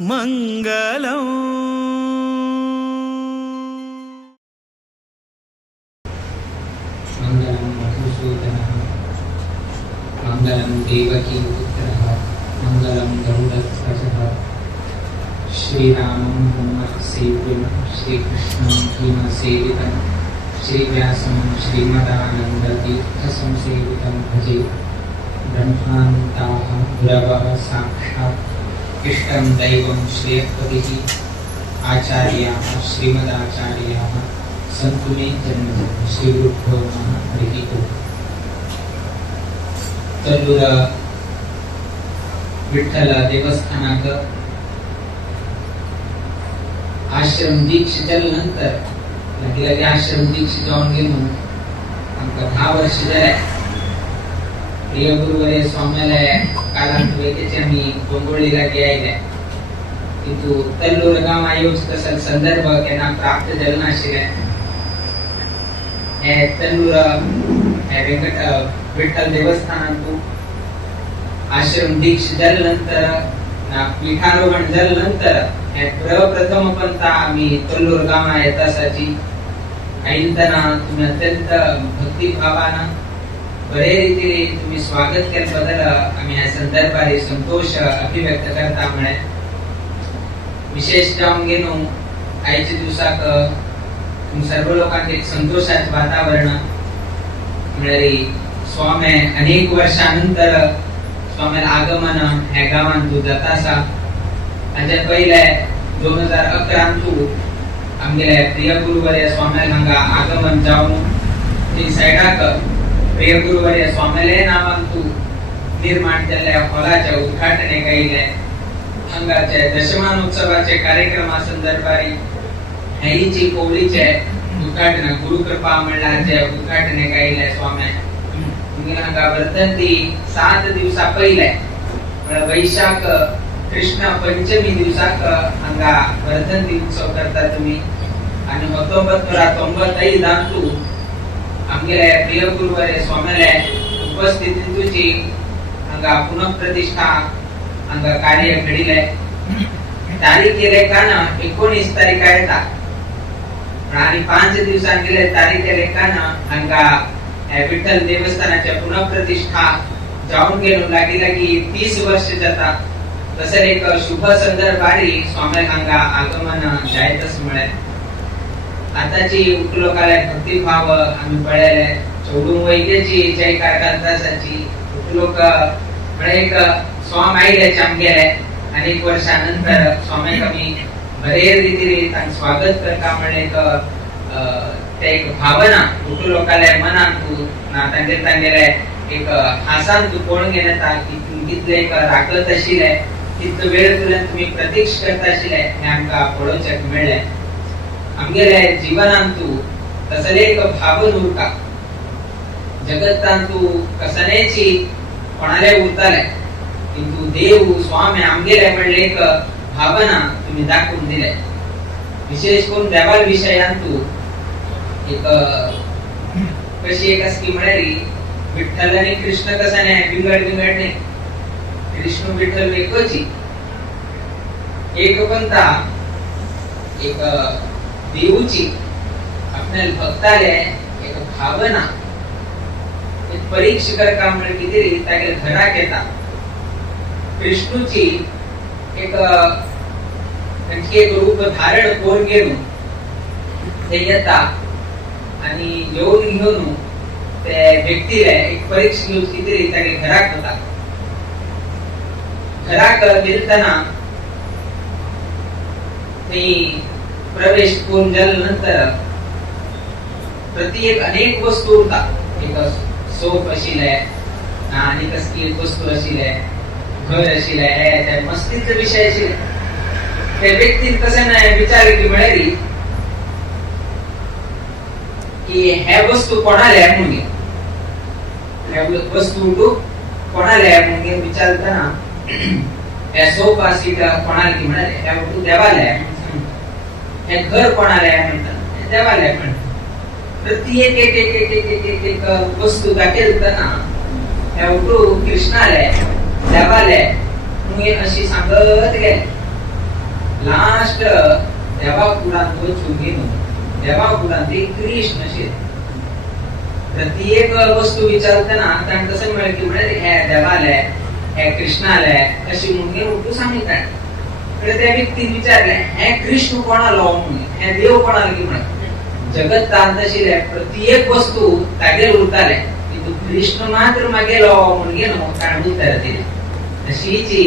मंगलम मंगलम मधुसूदनः मंगलम देवकी पुत्रः मंगलम गरुडध्वजः श्रीरामं हनुमत्सेव्यं श्रीकृष्णं भीमसेवितं श्रीव्यासं श्रीमदानन्दतीर्थसंसेवितं भजे। ब्रह्मान्ताः गुरवः साक्षात् इष्टं दैवं श्रेयःपतिः आचार्याः श्रीमदाचार्याः संतु मे जन्मजन्म श्रीगुरुभ्यो नमः। हरिः ओम्। तल्लूर विठ्ठल देवस्थानात आश्रम दीक्षा झाल्यानंतर लगे आश्रम दीक्षा जाऊन गेलो आमका 10 वर्ष झाले। प्रिय गुरुवर्य स्वामीला कालांत वेळेचे आम्ही गोंगोळीला गेले किंतु तल्लूर गाव आयोज कसं संदर्भ केना प्राप्त झाला आशिले हे तल्लूर वेंकट विठ्ठल देवस्थानात आश्रम दीक्षा झाल्यानंतर पीठारोहण झाल्यानंतर प्रथम पंथा आम्ही तल्लूर गावा येतासाची आईंतना तुम्ही अत्यंत भक्तिभावानं बरे रीतीने तुम्ही स्वागत केल्याबद्दल आम्ही या संदर्भात संतोष अभिव्यक्त करता म्हणे विशेष जाऊन गेलो आईच्या दिवसाक सर्व लोकांचे एक संतोषाचे वातावरण म्हणजे स्वामी अनेक वर्षानंतर स्वामीला आगमन ह्या गावात तू जातासा ताच्या पहिले 2011 तू आमगे प्रिय गुरुवर्य स्वामीला हांगा आगमन जाऊन ती सायडाक प्रिय गुरुवर्य स्वामीले नावान तू निर्माण केलेल्या हॉलाचे उद्घाटन केले हांगाचे दशमानोत्सवाचे कार्यक्रमा संदर्भात ह्याची कोवळीचे उद्घाटन गुरुकृपा मंडळाचे उद्घाटन केले स्वामी हांगा वर्धंती 7 दिवसा पहिले वैशाख कृष्ण पंचमी दिवसाक हांगा वर्धंती उत्सव करता तुम्ही आणि 1995 तू आमगे प्रिय गुरुवर्य स्वामीले उपस्थिती तुझी हांगा पुनःप्रतिष्ठा हांगा कार्य घडिले तारीख केले काना 19 तारीख येता आणि 5 दिवसां गेले तारीख केले काना हांगा विठ्ठल देवस्थानाच्या पुनःप्रतिष्ठा जाऊन गेलो लागी 30 वर्ष जाता तसं एक शुभ संदर्भारी स्वामी हांगा आगमन जायतच मिळे आताची उपलोकाला भक्तिभाव आम्ही पळले चौडून वैद्यची जयकार करतासाची उपलोक म्हणजे एक स्वामी आईले आमगेले अनेक वर्षानंतर स्वामी आम्ही बरे रीतीने त्यांचं स्वागत करता म्हणजे ते एक भावना उपलोकाला मनात ना तांगेले एक हासान तू कोण घेण्यात कितले एक राखत आशिले कितलो वेळ तुला तुम्ही प्रतीक्षा करता आशिले हे आमका पळोवचेक मेळ्ळे आमगेले जीवनांत तू कसले एक भावन उरता जगतांत तू कसनेची कोणाले उरताले किंतु देव स्वामी आमगेले म्हणले एक भावना तुम्ही दाखवून दिले विशेष करून देवाल विषयात तू एक कशी एक असती म्हणाली विठ्ठल आणि कृष्ण कसा नाही बिंगड नाही कृष्ण विठ्ठल एकची एक पंथा एक देऊची आपल्या भक्ताले एक भावना एक परीक्षा करता म्हणजे किती तागे घराक येता कृष्णूची एक त्यांची एक रूप धारण कोण घेऊन ते येता आणि येऊन घेऊन त्या व्यक्तीला एक परीक्षा घेऊन किती तागे घराक होता घराक गेलताना ते प्रवेश करून झाल्यानंतर प्रति एक अनेक वस्तू होता एक सोप अशिले आणि कसली एक वस्तू अशिले घर अशिले त्या मस्तीचा विषय अशिले त्या व्यक्तीने कसं नाही विचार की मिळाली की ह्या वस्तू कोणाला आहे म्हणून ह्या वस्तू तू कोणाला आहे म्हणून विचारताना ह्या सोफा सीट कोणाला की म्हणाले ह्या वस्तू देवाला आहे हे घर कोणाला आहे म्हणतात देवाला आहे म्हणतात प्रति एक एक एक एक एक एक एक वस्तू दाखवताना ह्या वस्तू कृष्णाला आहे देवाला आहे म्हणून अशी सांगत गेले लास्ट देवा फुडांत वचून घेवन देवा फुडांत एक कृष्ण शे प्रत्येक वस्तू विचारतना तांकां कसं म्हळें की म्हळ्यार हे देवाले हे कृष्णाले अशी म्हणून तूं सांगता त्या व्यक्तीन विचारले हे कृष्ण कोणालो म्हणून हे देव कोणालो की म्हण जगत तांतशिले प्रत्येक वस्तू तागेर उरताले किंतु कृष्ण मात्र मागेलो म्हणून घेनो ताणें उतर दिलें अशीची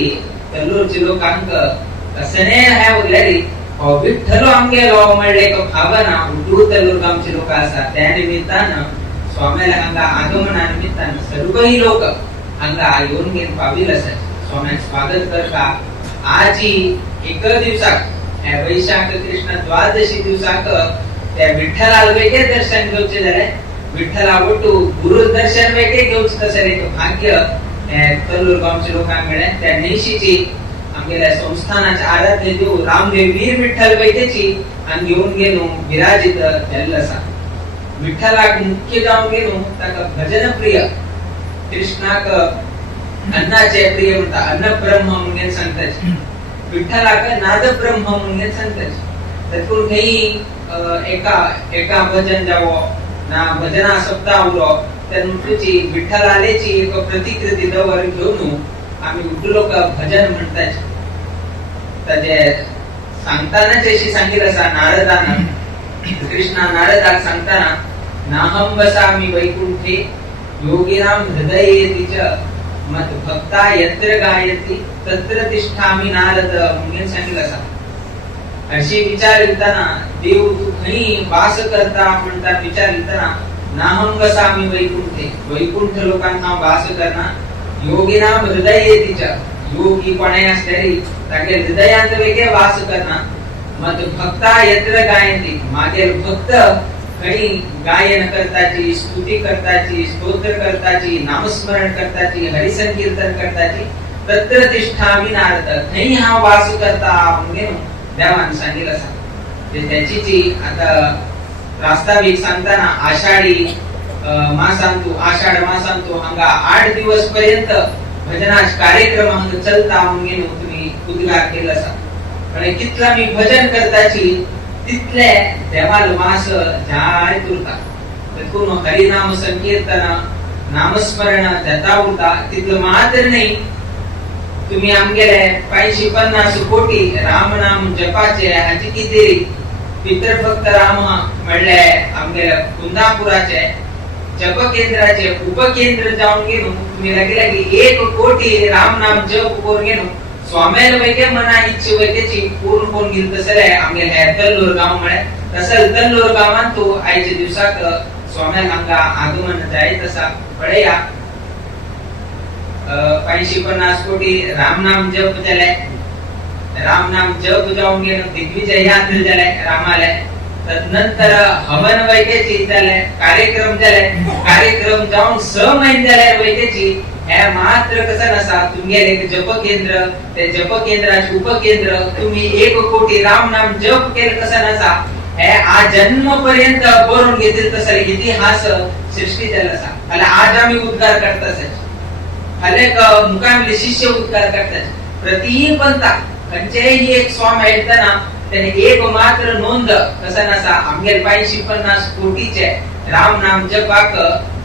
कल्लूरची लोकांक कसने हे उरलेली विठ्ठलो आमगेलो म्हणले एक भावना उठू तल्लूर गांवची लोक आसा त्या निमित्तान स्वामीला हांगा आगमना निमित्तान सर्वही लोक हांगा येवन घेवन पाविल आसात स्वाम्याक स्वागत करता आजी एक दिवसाक हे वैशाख कृष्ण द्वादशी दिवसाक त्या विठ्ठलाल वेगे दर्शन घेवचे जाल्यार विठ्ठला वटू गुरु दर्शन वेगे घेवचे तसले भाग्य तल्लूर गांवच्या लोकांक मेळ्ळें त्या नेशीची आमगेल्या संस्थानाच्या आराध्य देव रामदेव वीर विठ्ठल वैद्यची आनी घेवन गेलो विराजित केल्लो आसा विठ्ठलाक मुख्य जावन गेलो ताका भजन प्रिय कृष्णाक अन्नाचे प्रिय म्हणटा अन्न ब्रह्म म्हणून सांगताचे विठ्ठलाक नाद ब्रह्म म्हणून सांगताचे तातूंत खंय एका भजन जावो ना भजना सप्ताह उरो तेन्नाची विठ्ठलालेची एक प्रतिकृती दवर घेवन आमी उठलोक भजन म्हणटाचे ताजे सांगताना अशी सांगितलं आसा नारदान कृष्णा नारदाक सांगताना नाहं वसामि वैकुंठे योगिनां हृदयेति च मत भक्ता यत्र गायति तत्र तिष्ठामि नारद म्हणून सांगितलं आसा अशी विचार येताना देव तू खंय वास करता म्हणटा विचार येताना नाहं वसामि वैकुंठे वैकुंठ लोकांक हांव वास करना योगिनां हृदयेति च योगी कोणे आसतली तागे हृदयांत वेगे वास करना मत भक्ता यत्र गायति मागेर भक्त खंय गायन करताची स्तुती करताची स्तोत्र करताची नामस्मरण करताची हरिसंकीर्तन करताची तत्र तिष्ठामि नारद खंय हांव वास करता म्हणून देवान सांगितलं आसा त्याची जी आता प्रास्ताविक सांगताना आषाढी मासांतू आषाढ मासांतू हांगा 8 दिवस पर्यंत भजनाचे कार्यक्रम हांगा चलता म्हणून तुम्ही उद्गार केला आसा आणि कितला मी भजन करताची तितले देवाल मास जाय तुरता देखून हरिनाम संकीर्तन नामस्मरण जाता उरता तितलं मात्र नाही तुम्ही आमगेले 550 कोटी राम नाम जपाचे हाची कितेरी पितर भक्त राम म्हणले आमगे कुंदापुराचे जप केंद्राचे उपकेंद्र जाऊन गेलो तुम्ही लागी 1 कोटी राम नाम जप करून गेलो स्वामेल वैके मना इच्छे वैकेची पूर्ण कोण गेल तसले आमगे हे तल्लूर गाव म्हळे तसल तल्लूर गावात तो आयचे दिवसाक स्वामेल हांगा आगमन जाय तसा पळया 550 कोटी राम नाम जप जाले राम नाम जप जाऊन गेलो दिग्विजय याद झाले रामाले तदनंतर हवन वैकेची जाले कार्यक्रम जाऊन 6 महिने झाले वैकेची हे मात्र कसं नसा तुम्ही एक जप केंद्र ते जप केंद्राचे उपकेंद्र तुम्ही 1 कोटी राम नाम जप केलं कसं नसा हे आ जन्म पर्यंत बरोन घेतील तसं इतिहास सृष्टी झाला असा आणि आज आम्ही उद्गार करतात अनेक मुकामले शिष्य उद्गार करतात प्रति पंथा खंयचेही एक स्वामी येताना त्याने एक मात्र नोंद कसं नसा आमगे 550 कोटीचे राम नाम जपाक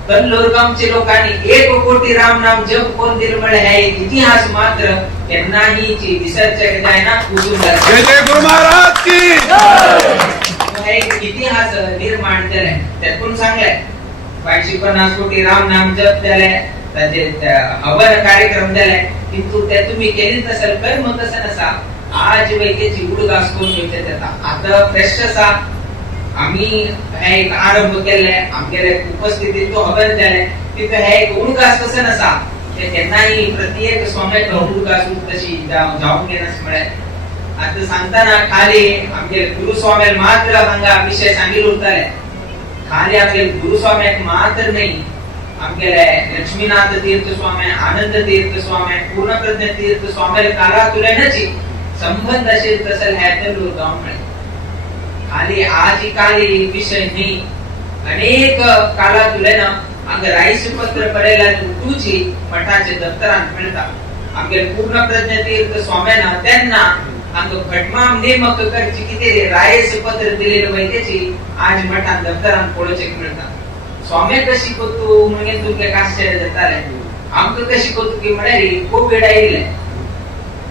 तल्लूर गावचे लोकांनी 1 कोटी राम नाम जप कोण दिलं म्हणे हे इतिहास मात्र त्यांनाही जी विसर्जक जायना उचलून जय जय गुरु महाराज की हे इतिहास निर्माण झालाय त्यातून सांगलाय 550 कोटी राम नाम जप झाले त्याचे हवन कार्यक्रम झाले किंतु ते तुम्ही केली नसेल कर्म तसं नसा आज वैकेची उडगास कोण घेते आता फ्रेश असा आम्ही हे एक आरंभ केले आमगे उपस्थितीत तो हवन झाले तिथे हे एक उडगास कसं नसा ते त्यांनाही प्रत्येक स्वाम्याक उडगास तशी जाऊन घेण्यास मिळेल आता सांगताना खाली आमगे गुरु स्वाम्याल मात्र हांगा विषय सांगितले उरताले खाली आमगे गुरु स्वाम्याक मात्र नाही आमगे लक्ष्मीनाथ तीर्थ स्वामी आनंद तीर्थ स्वामी पूर्ण प्रज्ञ तीर्थ स्वामी काला तुलनेची संबंध असेल तसं हे तल्लूर गाव म्हणे खाली आजी काली विषय नाही अनेक काला तुलना अंग राईस पत्र पडेला उठूची मठाचे दप्तरांत मिळतात आमगे पूर्ण प्रज्ञ तीर्थ स्वाम्यांना त्यांना हांगा खटमाम नेमक करची किती रायस पत्र दिलेलं माहितीची आज मठान दफ्तरान पळोवचेक मेळटा. स्वामी कशी कोतू म्हणजे तुमकां आश्चर्य जाताले. आमकां कशी कोतू की म्हळ्यार कोविड आयिल्ले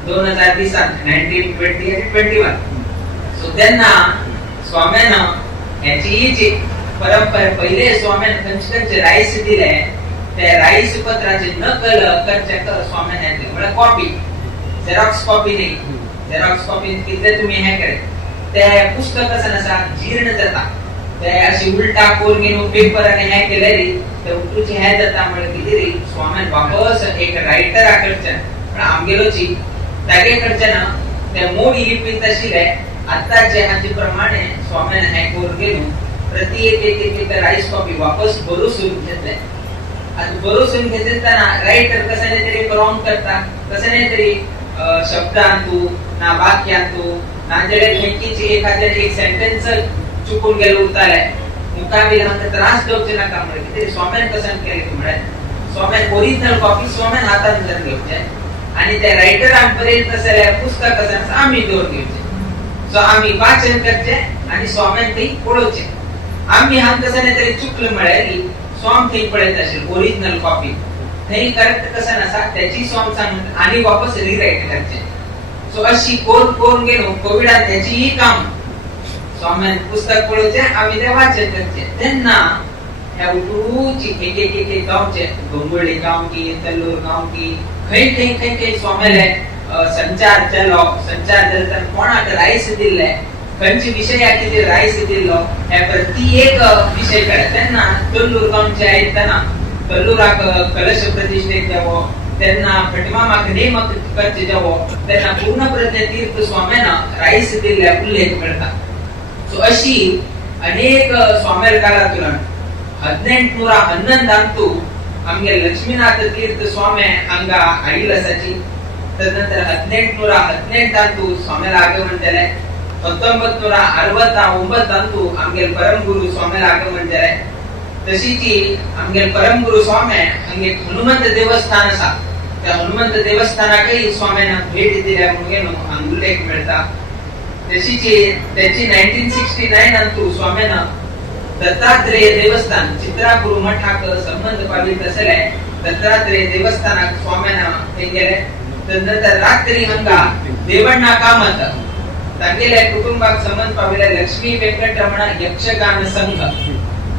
2020 1920 आणि 21. सो तेन्ना स्वाम्यान ह्याची परंपरा पहिले स्वाम्यान खंयचे रायस दिले ते रायस पत्राचे नकल करचे स्वाम्यान येतले म्हळ्यार कॉपी झेरॉक्स कॉपी न्ही. झेरॉक्स कॉपी कितले तुम्ही हे करे ते पुस्तक आसन आसा जीर्ण जाता ते अशी उलटा कोर घेऊन पेपर आणि हे केलेली ते उतरूची हे जाता म्हळ्यार कितें रे स्वाम्यान वापस एक रायटरा कडच्यान पण आमगेलोची तागे कडच्यान ते मोडी लिपीत आशिल्ले आताचे हाचे प्रमाणे स्वाम्यान हे कोर घेऊन प्रति एक रायस कॉपी वापस बरोसून घेतले. आता बरोसून घेतना रायटर कशाने तरी रॉंग करता कशाने तरी शब्दांतू ना वाक्यांतू ना जडे खंयचीच एखाद्या एक सेंटेन्स चुकून गेलो उरताले मुकाबील हांगा त्रास घेवचे नाका म्हळ्यार कितें स्वाम्यान कशान केलें म्हळ्यार स्वाम्यान ओरिजिनल कॉपी स्वाम्यान हातान धरून घेवचे आणि त्या रायटरान बरयलें तसले पुस्तक आसा आमी दवरून घेवचे. सो आमी वाचन करचे आणि स्वाम्यान थंय पळोवचे. आमी हांगा कशाने तरी चुकलं म्हळ्यार स्वाम थंय पळयत आशिल्लो ओरिजिनल कॉपी थंय करेक्ट कशान आसा त्याची स्वाम सांगून आणि वापस रिरायट करचे. सो अशी कोर गेलो कोविडान त्याचीही काम स्वाम्यान पुस्तक पळोवचे आमी ते वाचन करचे. तेन्ना ह्या उठूची एक गांवचे गोंगोळी गांव की तल्लूर गांव की खंय स्वाम्याले संचार चलो संचार जाता कोणाक रायस दिल्ले खंयचे विशया कितें रायस दिल्लो हे प्रति एक विषय कळ्ळे. तेन्ना तल्लूर गांवचे आयतना तल्लूराक कलश प्रतिष्ठेक देवो तेन्ना फटमामाक नेमक करचे देवो तेन्ना पूर्ण प्रज्ञ तीर्थ स्वाम्यान रायस दिल्ले उल्लेख मेळटा. सो अशी अनेक स्वाम्यार काळांतल्यान 1811 आमगे लक्ष्मीनाथ तीर्थ स्वामी हांगा आयिल्लो आसाची. तदनंतर 1818 स्वाम्याला आगमन जाले. 1969 आमगे परमगुरू स्वाम्याला आगमन जाले. तशीच आमगे परमगुरू स्वामी हांगे हनुमंत देवस्थान आसा त्या हनुमंत देवस्थानाकय स्वाम्यान भेट दिल्या म्हणून हांगा उल्लेख मेळटा. तशीच त्याची 1969 स्वाम्यान दत्तात्रेय देवस्थान चित्रापूर मठाक संबंध पावित असले दत्तात्रेय देवस्थानाक स्वाम्यान थंय गेले. तदनंतर रात्री हांगा देवण्णा कामत तांगेल्या कुटुंबाक संबंध पाविल्ले लक्ष्मी वेंकटरमण यक्षगान संघ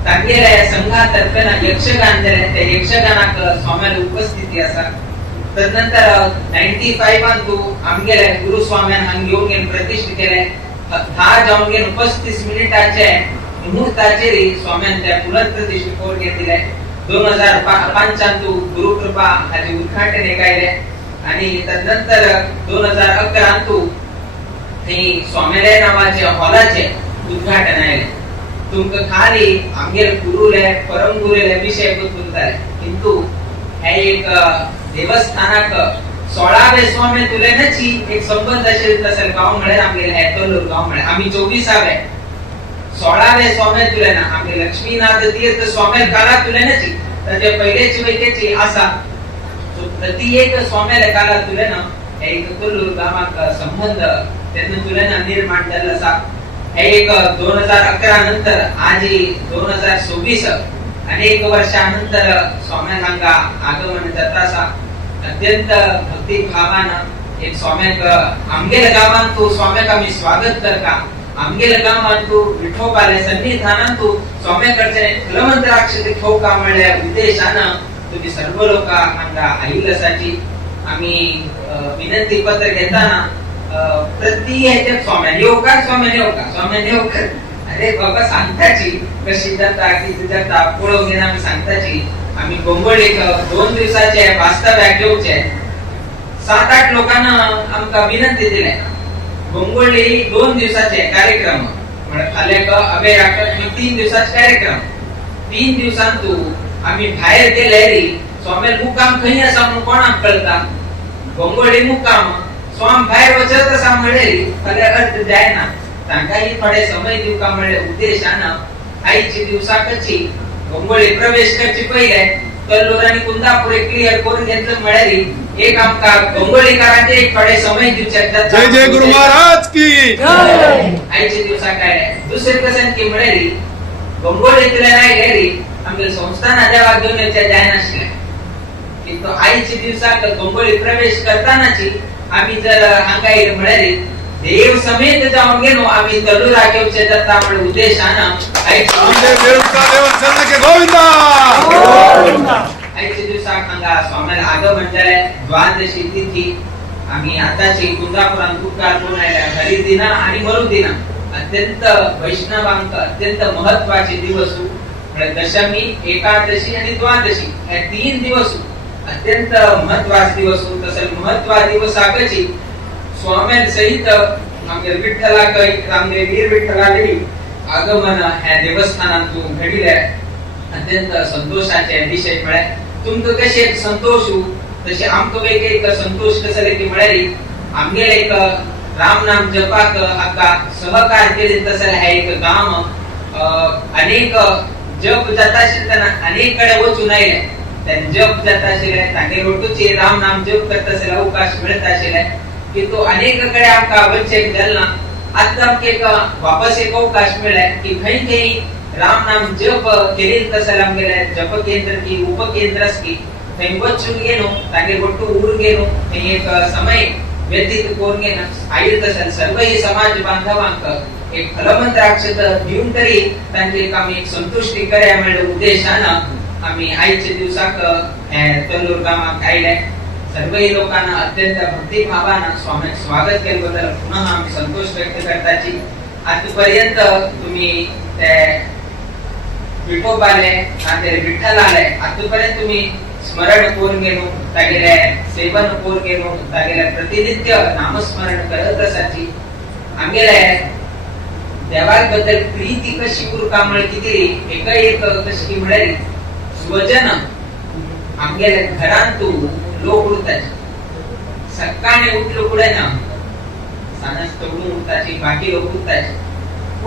तांगेल्या संघातर्फे यक्षगान जाले त्या यक्षगानाक स्वाम्यान उपस्थिती आसा. तदनंतर 95 आमगेले गुरु स्वाम्यान हांगा घेवन प्रतिष्ठित केले. 10 जावन 35 मिनिटाचे मुहूर्ताचेर स्वाम्यान त्या पुनर्प्रतिष्ठित कोर घेतले. 2005 गुरु कृपा हाचे उद्घाटन केले आणि तदनंतर 2011 थंय स्वामीले नावाचे हॉलाचे उद्घाटन आयले. तुमकां खाली आमगे गुरुले परमगुरुले विषय गुंतले किंतु हे एक देवस्थानाक 16वे स्वामी तुलेनची एक संबंध आशिल्लो तसले गांव म्हळ्यार आमगेले हे तल्लूर गांव म्हळ्यार आमी 24वे 16वे स्वामी तुलेन आमगे लक्ष्मीनाथ तीर्थ स्वामी काळा तुलेनची ताचे पहिलेची वैकेची आसा. सो प्रति एक स्वामीले काळा तुलेन हे एक तल्लूर गावाक संबंध तेन्ना तुलेन निर्माण जाल्लो आसा. हे एक 2011 नंतर आज 2026 अनेक वर्षानंतर स्वामी हांगा आगमन जाता आसा. अत्यंत भक्ती भावान एक स्वाम्याक आमगेल्या गांवांत तू स्वाम्याक आमी स्वागत करता. आमगेल्या गांवांत तू विठोबाले सन्निधानांत तू स्वाम्याकडचे फलमंत्राक्ष घेवका म्हणल्या उद्देशान तुम्ही सर्व लोक हांगा आयिल्ले आसाची आमी विनंती पत्र घेताना प्रति ह्याच्या स्वाम्यान येवकार अरे बाबा सांगताची कशी जाता किती जाता पळोवन घेवन आमी सांगताची. आमी गोंगोळेक 2 दिवसाचे वास्तव्याक घेवचे 7-8 लोकांना आमकां विनंती दिले. गोंगोळी 2 दिवसाचे कार्यक्रम म्हणजे फाल्याक अवेराक 3 दिवसाचे कार्यक्रम. 3 दिवसांत आमी भायर गेल्यारी स्वाम्याल मुक्काम खंय आसा म्हणून कोणाक कळटा. गोंगोळी मुक्काम स्वाम भायर वचत आसा म्हणल्यारी फाल्यां अर्थ जायना. तांकांय थोडे समय दिवका म्हणल्या उद्देशान आयची दिवसाकची गोंगोळी प्रवेश करचे पहिले कल्लूर आणि कुंदापूर क्लियर करून घेतलं म्हळ्यारी एक आमका गंगोळीकरांचे एक थोडे समय दिवचे जय जय गुरु महाराज की आईचे दिवसा काय दुसरे प्रसंग की मिळाली गंगोळीतल्या नाही गेली आमच्या संस्थान आद्या घेऊन याच्या जाय नसल्या की तो आईचे दिवसात गंगोळी प्रवेश करतानाची आम्ही जर हांगाई मिळाली देव समेत जाऊन गेलो आम्ही तळू राखेवचे दत्ता म्हणून उद्देशानं आईचे दिवसाक हांगा स्वामीला आगमन झाले द्वादशी तिथी आम्ही आताची कुंदापुरात उपकार करून आयल्या हरिदिना आणि मरुदिना अत्यंत वैष्णवांक अत्यंत महत्वाचे दिवस म्हणजे दशमी एकादशी आणि द्वादशी हे 3 दिवस अत्यंत महत्वाचे दिवस तसं महत्वाचे दिवस आगची स्वामी सहित आमच्या विठ्ठला कै रामदेव वीर विठ्ठलाली आगमन ह्या देवस्थानातून घडले अत्यंत संतोषाचे विषय मिळे तुमचं कसे संतोष तसे आमचं एक संतोष कसं की मिळाली आमगेला एक राम नाम जपाक आका सहकार केले तसं हे एक काम अनेक जप जाता शिकताना अनेक कडे वचून आले त्यांनी जप जाता शिले तांगे रोटूचे राम नाम जप करता असेल अवकाश मिळत असेल की तो अनेक कडे आमका वच्चे गेलना आता एक वापस एक अवकाश मिळाला की काही राम नाम जप केले तसं आमगेला जप केंद्र की उपकेंद्र की काही वचून गेलो तांगे रोटू उर गेलो एक समय व्यतीत करून घेणं आयुर्त असेल सर्वही समाज बांधवांक एक फलमंत्राक्षत देऊन तरी त्यांचे काम एक संतुष्टी करायला मिळेल उद्देशानं आम्ही आईच्या दिवसाक तंदूर गावात आयले सर्वही लोकांना अत्यंत भक्तिभावानं स्वामी स्वागत केल्याबद्दल पुन्हा आम्ही संतोष व्यक्त करताची आजपर्यंत तुम्ही ते विठोबाले नांदेड विठ्ठलाले आजपर्यंत तुम्ही स्मरण करून गेलो तागेले सेवन करून गेलो तागेले प्रतिनित्य नामस्मरण करत असाची आमगेले देवाबद्दल प्रीती कशी उरकामळ किती एक कशी मिळाली स्वजन आमगेले घरांतू लोक उरताचे सकाळी उठलो पुढे ना सानस तोडून उठताची बाकी लोक उरताचे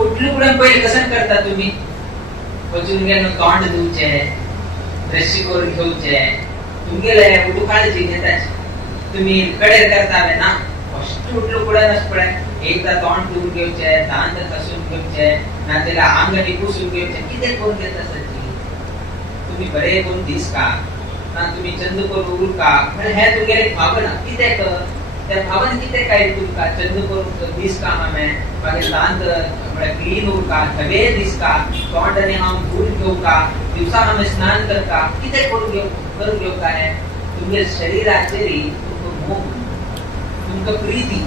उठलो पुढे पहिले कसं करता तुम्ही वचून गेलो तोंड धुवचे ब्रश करून घेऊचे तुमगेले उठू काळजी घेताचे तुम्ही कडेर करतावे ना फस्ट उठलो पुढे नस पडे एकदा तोंड धुवून घेऊचे दांत कसून घेऊचे ना त्याला अंग पुसून घेऊचे किती करून घेत असायची तुम्ही बरे कोण दिस का ना तुम्ही चंद करून उर का म्हणजे हे तुमगेले भावना किती त्या भावन किती काय तुमका चंद करून दिस का हमें बाकी दांत म्हणजे क्लीन उर का हवे दिस का तोंडने हम धुवून घेऊ का दिवसा हमें स्नान कर का किती करून घेऊ का है तुमगे शरीराचे तुमको मोह तुमको प्रीती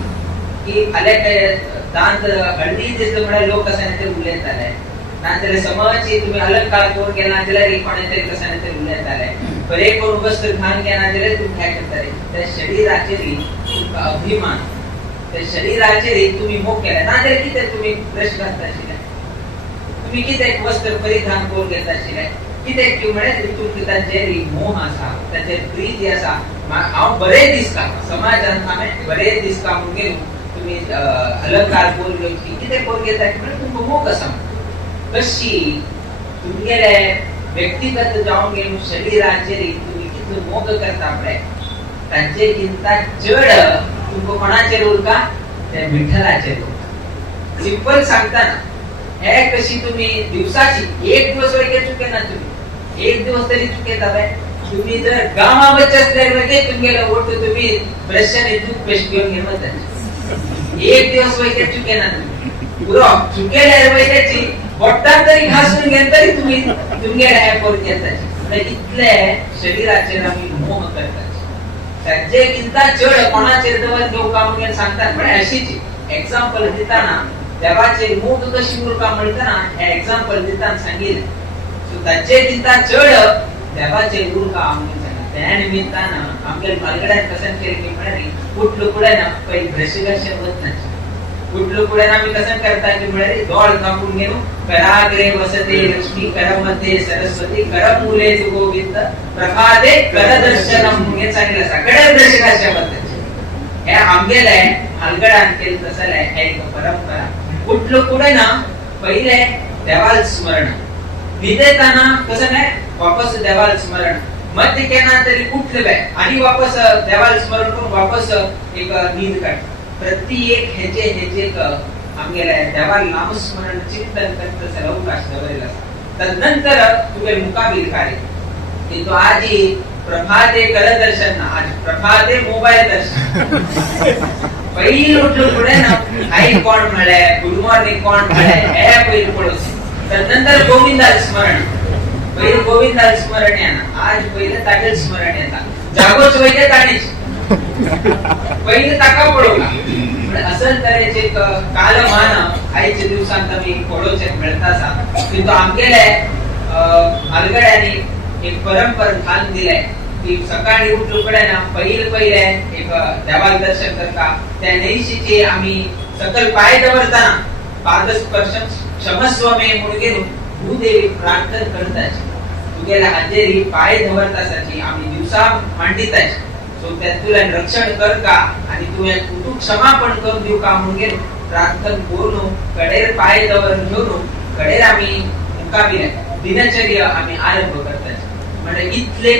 की आले काय दांत हळदी दिसलं म्हणजे लोक कशाने ते उलेत आले ना त्याला समाजाची तुम्ही अलंकार करून गेला त्याला रिपाणे तरी कशाने ते उलेत आले बरे करून वस्त्र घाण गेला त्याला तुम्ही काय करता रे त्या शरीराचे तुमका अभिमान त्या शरीराचे तुम्ही मोह केला ना त्याला किती तुम्ही ब्रश घालता शिलाय तुम्ही किती वस्त्र परिधान करून घेता शिलाय किती की म्हणे तुमची त्याचे मोह असा त्याचे प्रीती असा हांव बरे दिसता समाजात आम्ही बरे दिसता म्हणून तुम्ही अलंकार करून घेवची किती करून घेता म्हणजे तुमको मोह कसा कशी तुमगेले व्यक्तिगत जाऊन गेलो शरीराचे तुम्ही किती मोह करता पडे त्यांचे किंता चढ तुमको कोणाचे रोल का त्या विठ्ठलाचे रोल सिंपल सांगताना हे कशी तुम्ही दिवसाची एक दिवस वगैरे चुके ना तुम्ही एक दिवस तरी चुके जावे तुम्ही जर गावा बचत तुमगेला ओढतो तुम्ही ब्रशने दूध पेस्ट घेऊन घेत एक दिवस वगैरे चुके ना तुम्ही पुरो चुकेल्या वगैरेची बोटात तरी घासून घेत तरी तुम्ही तुमगेला हे करून घेताची म्हणजे इथले शरीराचे आम्ही मोह करतात त्याचे किंता चढ कोणाचे जवळ घेऊ का म्हणून सांगतात म्हणजे अशीची एक्झाम्पल देताना देवाचे मोह कशी उरका म्हणताना हे एक्झाम्पल देताना सांगितले त्याचे किंता चढ देवाचे उरका म्हणून सांगितले त्या निमित्तानं आमच्या मालगड्यात कसं केलं की म्हणाली कुठलं पुढे ना काही भ्रष्टघर्ष होत नाही कुठलं पुढे ना आम्ही कसं करता की म्हणाली दोळ कापून घेऊ कराग्रे वसते लक्ष्मी करमध्ये सरस्वती कर मुले तू गोविंद प्रभाते कर दर्शनम हे सांगितलं सगळ्या भ्रष्टघर्षाबद्दल हे आंबेला आहे मालगडात केलं तसं आहे एक परंपरा कुठलं पुढे ना पहिले देवाल स्मरण विदेताना कसं नाही वापस देवाल स्मरण मध्य केना तरी उठले बाय आणि वापस देवाला स्मरण करून वापस एक नींद काढ प्रत्येक हेजे आमगेला देवाला नामस्मरण चिंतन करत चला उपास दवरेला तदनंतर तुगे मुकाबिल कार्य ते तो आज प्रभाते कर दर्शन आज प्रभाते मोबाईल दर्शन पहिलं उठलं पुढे ना हाय कोण म्हणे गुड मॉर्निंग कोण म्हणे हे पहिलं पडोस तदनंतर गोविंदाचं स्मरण पहिलं गोविंदाचं स्मरण आहे ना आज पहिलं तागेल स्मरण येतात जागोच वैद्य ताणीच पहिलं ताका पडवला पण असं तऱ्हेचे कालमान आईच्या दिवसांत मी पडोचे मिळतासा की तो आमगेले अलगड्याने एक परंपरा घालून दिलाय की सकाळी उठले ना पहिले एक देवाला दर्शन करता त्या नैशीचे आम्ही सकल पाय दवरताना पादस्पर्शन क्षमस्व मे मुळगे भूदेवी प्रार्थना करताची तुगेला हजेरी पाय दवरतासाची आम्ही दिवसा मांडिताची सो त्या तुला रक्षण कर का आणि तू क्षमा पण करून देऊ का म्हणून प्रार्थना करून कडेर पाय दवर घेऊन कडेर आम्ही मुकाबिला दिनचर्या आम्ही आरंभ करताची म्हणजे इथले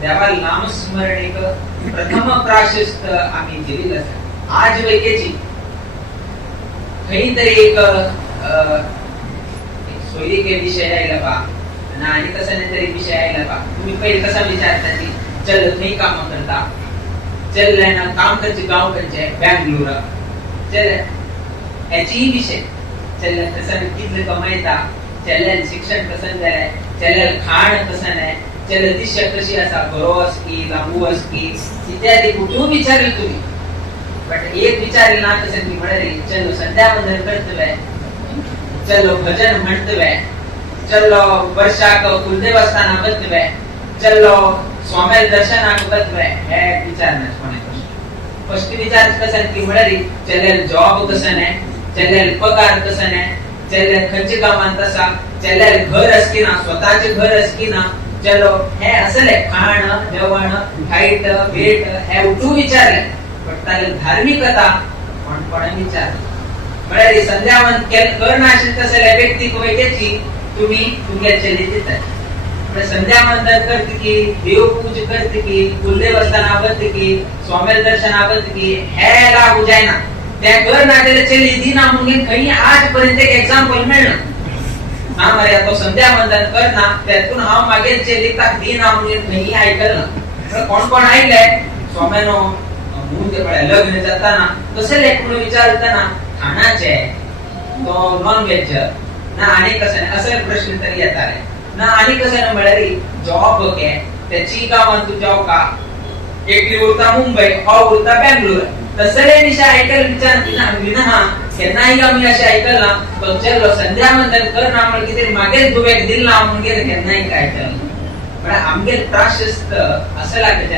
देवाला नामस्मरण एक प्रथम प्राशस्त आम्ही दिलेलं असतं आज वैकेची काहीतरी एक सोयी के विषय यायला पा आणि कसा नाही तरी विषय यायला पा तुम्ही पहिले कसा विचारता की चल नाही काम करता चल ना काम करचे गाव करचे बँगलोर चल याची विषय चल कसं किती कमायता चल शिक्षण कसं झालंय चल खाण कसं नाही चल दिशा कशी असा बरोस की लांबू अस की इत्यादी कुठून विचारले तुम्ही बट एक विचारले ना तसं की म्हणाले चलो संध्या वंदन करतोय चलो भजन म्हणतोय चलो वर्षाक कुलदेवस्थाना बघतोय चलो स्वामी दर्शनाक बघतोय हे विचारणार कोणी फर्स्ट विचार कसं की म्हणाले चल जॉब कसं नाही चल पगार कसं नाही चल खर्च कामांत तसा चल घर असकी ना स्वतःचे घर असकी ना चलो हे असले खाण जेवण हाईट वेट हे उठू विचारले पण त्याला धार्मिकता पण विचार म्हणजे संध्यावंत करणं असेल तसल्या व्यक्ती वैद्याची तुम्ही तुमच्या चली देतात म्हणजे संध्यावंदन करते की देवपूज करते की कुलदेवस्थान आवडते की स्वामी दर्शन आवडते की हे लागू जाय ना त्या घर नाट्याला चली दिना म्हणून काही आजपर्यंत एक एक्झाम्पल मिळणं आम्हाला तो संध्या वंदन करना त्यातून हा मागे चेलिता दिना म्हणून काही ऐकलं कोण कोण ऐकलंय स्वामीनो मुंगे लग्न जाताना कसं लेखून विचारताना खाणाचे तो नॉन व्हेज ना आणि कसं नाही असं प्रश्न तरी येतात ना आणि कसं ना मिळाली जॉब के त्याची गावात तू जॉब का एकली उरता मुंबई हा उरता बँगलोर तसले निशा ऐकल विचारती ना विना त्यांनाही आम्ही असे ऐकल ना तो चलो संध्या वंदन कर ना म्हणजे किती मागे तू एक दिल ना म्हणून गेले त्यांनाही काय ऐकलं म्हणजे आमगे प्राशस्त असं लागत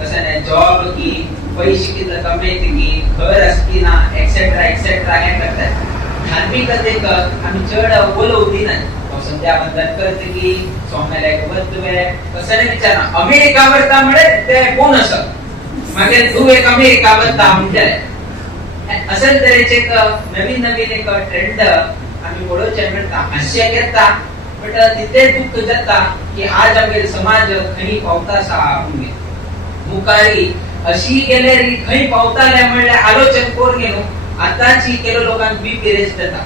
कसं नाही जॉब की पैसे किती कमायते की घर असकी ना एक्सेट्रा एक्सेट्रा हे करतात धार्मिकतेक आम्ही चढ बोलवती ना संध्या वंदन करते की स्वामीला एक बघतोय कसं नाही विचार अमेरिकावर का मिळे ते कोण असं मागे तू एक अमेरिकावर ता म्हणजे असं तऱ्हेचे एक नवीन एक ट्रेंड आम्ही बोलवचे मिळता हास्य घेता बट तिथे दुःख जाता की आज आमचे समाज खरी पावता मुकारी अशी गेलेली खरी पावताल्या म्हणले आलोचन कोण गेलो आताची केलो लोकांना बीपी रेस्ट देता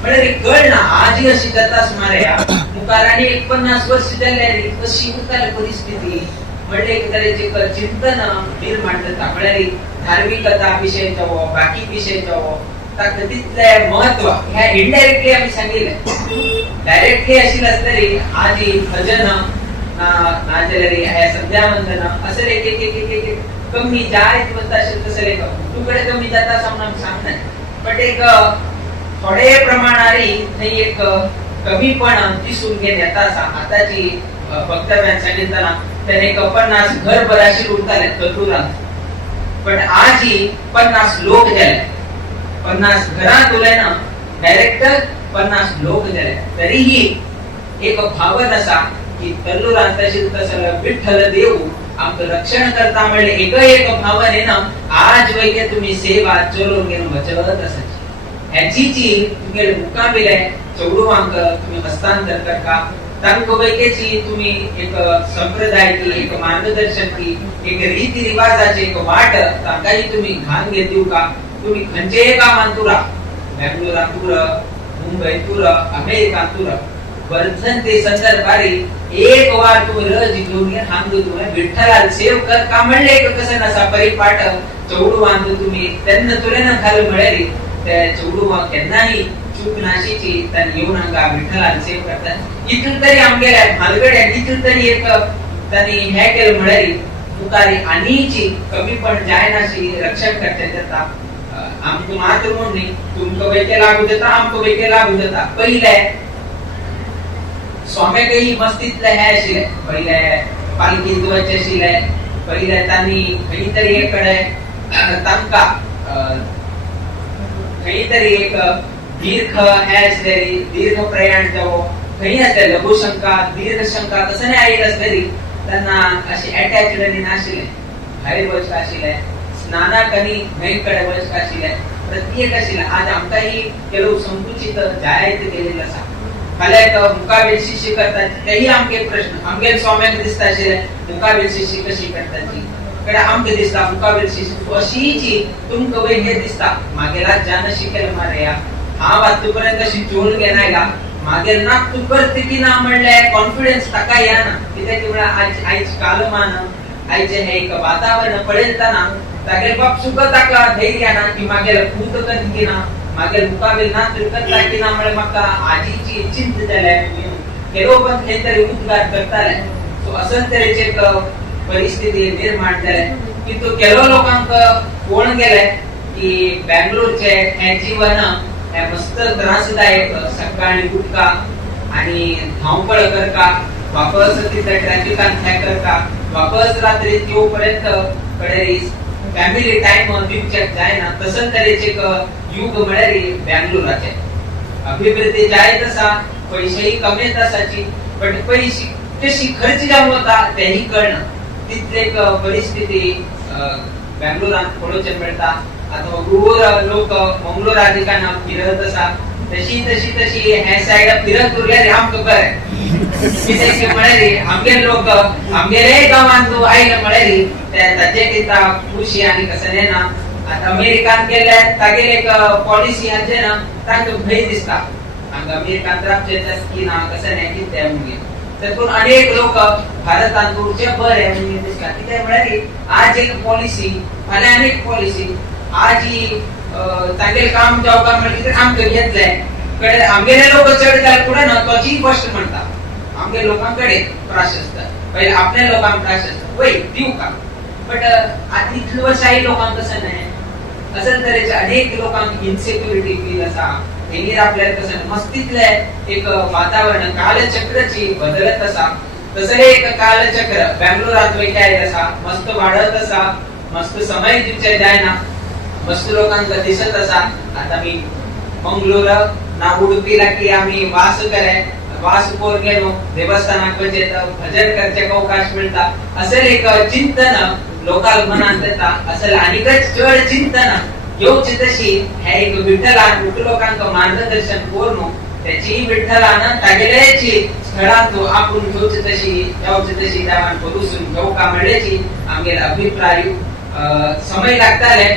म्हणजे कळ ना आजी अशी जाताच मार्या मुकाराने 49 वर्ष झालेली कशी उतार परिस्थिती म्हणजे एक तऱ्हेचे चिंतन निर्माण करता म्हणजे धार्मिकता विषय जावो बाकी विषय जावो तिथले महत्व ह्या इनडायरेक्टली आम्ही सांगितलं डायरेक्टली अशी नसतरी आजी भजन नाचलेली ह्या संध्या वंदन असं एक एक एक एक कमी जाय असेल तसं एक तुकडे कमी जाता सांगणार पण एक थोडे प्रमाणारी नाही एक कमी पण दिसून घेत येता आताची वक्तव्यात सांगितलं त्याने 50 घर बराशी उरताले कतुरा पण आजही 50 लोक झाले 50 घरात उरले ना डायरेक्ट 50 लोक झाले तरीही एक भावन असा की तल्लुरात तसं विठ्ठल देव आमचं रक्षण करता म्हणले एक भावन आहे ना आज वैके तुम्ही सेवा चोरून घेऊन बचवत असायची ह्याची जी तुम्ही मुकाबिल आहे चौडू अंक तुम्ही हस्तांतर करता तांक वैकेची तुम्ही एक संप्रदायाची एक मार्गदर्शनची एक रीती रिवाजाची एक वाट तांकाही तुम्ही घाण घेऊ का तुम्ही खंचे का मानतुरा बेंगलोरातूर मुंबईतूर अमेरिकातूर वर्धन ते संदर्भारी एक वार तुम्ही रज घेऊन हांगू तुम्ही विठ्ठलाला सेव कर का म्हणले कसं नसा परिपाठ चौडू बांधू तुम्ही त्यांना तुलेना खाल मिळाली त्या चौडू केन्नाही चूक नाशीची त्यांनी येऊन अंगा विठ्ठलाला सेव करतात इथून तरी आमगेल्या भालगड्या इथून तरी एक त्यांनी हे केलं मिळाली तुकारी आणीची कमी पण जायनाशी रक्षण करते देता आमको मात्र म्हणून तुमको बैके लागू देता आमको बैके लागू देता पहिले स्वामी काही मस्तीतले हे अशिले पहिले पालखी दुवाचे अशिले पहिले त्यांनी काहीतरी एकडे तांका काहीतरी एक दीर्घ हे असलेली दीर्घ प्रयाण जावो काही असले लघुशंका दीर्घशंका तसं नाही आई असलेली त्यांना अशी अटॅचड नाशिले भाई वचक आशिले स्नाना कनी मेकडे वचक आशिले प्रत्येक आशिले आज आमकाही केलो संकुचित जायत केलेला असा खाल्याक मुकाबेल शिशी करतात तेही आमके प्रश्न आमगे स्वाम्याक दिसता आशिले मुकाबेल शिशी कशी करतात कडे आमके दिसता मुकाबेल शिशी अशीची तुमक वय हे दिसता मागेला जान शिकेल मारे हा वातूपर्यंत अशी जोड घेणार का मागेल ना तू करते की ना म्हणले कॉन्फिडन्स टाका या ना कित्याक की आज आईच कालमान आईचे हे एक वातावरण पडेल ना तागे बाप सुख ताका धैर्य ना की मागेल पूत कर की ना मागेल मुकाबेल ना त्रिकता की ना म्हणले मका आजीची चिंत झाले केलो पण हे तरी उद्गार करताले सो असं तऱ्हेचे एक परिस्थिती निर्माण झाले की तो केलो लोकांक कोण गेले की बेंगलोरचे हे जीवन हे मस्त त्रासदायक सकाळी उठका आणि धावपळ करका वापस तिथे ट्रॅफिकात हे करका वापस रात्री येऊपर्यंत कडे फॅमिली टाइम दिवचेक जायना तसं तऱ्हेचे एक युग मिळाली बेंगलोराचे अभिवृद्धी जाय तसा पैसेही कमी तसाची पण पैसे कशी खर्च जाऊ होता तेही कळणं तिथले एक परिस्थिती बेंगलोरात थोडंच मिळता आता गुरुवर लोक मंगलोर अधिकांना फिरत असा तशी तशी तशी हे साइड फिरत उरले राम खबर किती म्हणाली आमगे लोक आमगेले गावांतू आईला म्हणाली त्याचे किता खुशी आणि कसं नाही ना आता अमेरिकान गेले तागेले एक पॉलिसी आहे ना तांक भय दिसता अंग अमेरिकान राखचे की ना कसं नाही की त्या मुगे त्यातून अनेक लोक भारतात दूरचे बरे म्हणजे दिसतात तिथे म्हणाली आज एक पॉलिसी आणि अनेक पॉलिसी आज ही तांगेल काम जाऊ का म्हणजे आमक घेतलंय कडे आमगेले लोक चढ त्याला पुढे ना तोची गोष्ट म्हणतात आमगे लोकांकडे प्राशस्त पहिले आपल्या लोकांना प्राशस्त वय देऊ का बट आतिथलवशाही लोकांना कसं नाही असं तऱ्हेचे अनेक लोकांना इन्सिक्युरिटी फील असा हेनीर आपल्याला कसं मस्तीतले एक वातावरण कालचक्रची बदलत असा तसं एक कालचक्र बेंगलोरात वैक्याय असा मस्त वाढत असा मस्त समय दिवचे जायना मस्त लोकांना दिसत असा आता मी मंगलोर ना उडुपीला की आम्ही वास करे वास कोर गेलो देवस्थानात बजेत भजन करचे अवकाश मिळता असेल एक चिंतन लोकाल मनात येता असेल अनेकच चढ चिंतन योग्य तशी हे एक विठ्ठलान लोकांक मार्गदर्शन करून त्याची विठ्ठलानं तागेल्याची स्थळांतू आपण योग्य तशी देवान करूसून घेऊ का म्हणल्याची आमगेला अभिप्राय समय लागताले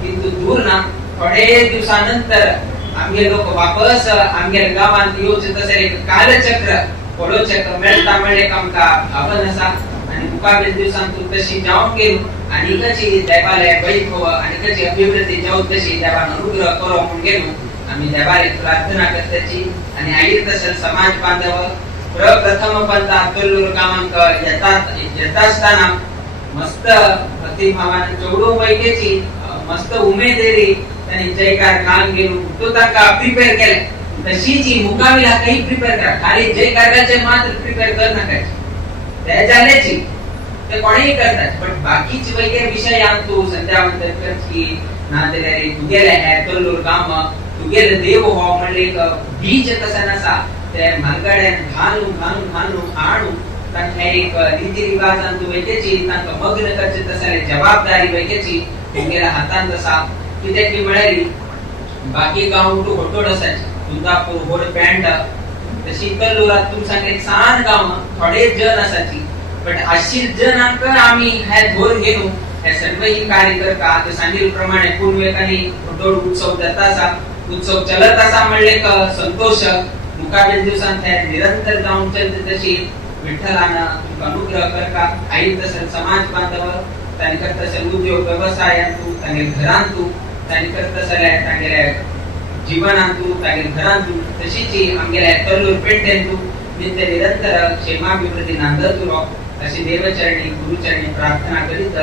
किंतु दूर ना थोडे दिवसानंतर आमगे लोक वापस आमगे गावात येऊचे तसे एक कालचक्र पडोचक्र मिळता मिळले आमका भावन असा आणि मुकाबले दिवसांतून तशी जाऊन गेलो आणि कशी देवालय बैठ हो आणि कशी अभिवृद्धी जाऊ तशी देवान अनुग्रह करो म्हणून गेलो आम्ही देवालय प्रार्थना करताची आणि आई तसं समाज बांधव प्रथम पंथा तोलूर कामांक येता असताना मस्त भक्तिभावाने चौडो वैकेची मस्त उमेदेरी त्यांनी जयकार गान गेलो तो ताका प्रिपेअर केले तशीची मुकाबला काही प्रिपेअर करा खाली जयकाराचे मात्र प्रिपेअर कर नका त्या झाल्याची ते कोणीही करतात पण बाकीचे वैके विषय आणतो संध्यावंतर करची नातेदारी तू गेले आहे तोलूर काम तू गेले देव हो म्हणले एक बीज तसा नसा ते मालगाड्यान घालून आणू तांका एक रीती रिवाजांतू वैकेची तांका मग्न करचे तसाले जबाबदारी वैकेची तुमगेला हातान तसा कित्याक की म्हळ्यारी बाकी गांव टू होटोड असायचे दुधापूर होड पॅन्ट तशी कल्लुरात तुम सांगले सान काम थोडे जन असाची पण अशी जनांक आम्ही ह्या धोर घेऊ हे सर्वही कार्यकर्ता ते सांगितले प्रमाणे पूर्वेकानी दोड उत्सव जाता उत्सव चलत असा म्हणले क संतोष मुकाबले दिवसांत निरंतर जाऊन चलते तशी विठ्ठलानं तुमका अनुग्रह करता आई तसं समाज बांधव त्यांनी करता उद्योग व्यवसायांतू त्यांनी घरांतू त्यांनी करता सगळ्या तांगेल्या जीवनांतू तांगे घरांतू तशीची आमगेल्या कल्लूर पेठेंतू नित्य निरंतर क्षेमाभिवृद्धी नांदतू अशी देवचरणी गुरुचरणी प्रार्थना करीत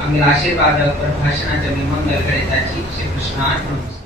आम्ही आशीर्वाद प्रभाषणाच्या मी मंगल करीताची श्री कृष्ण अर्पण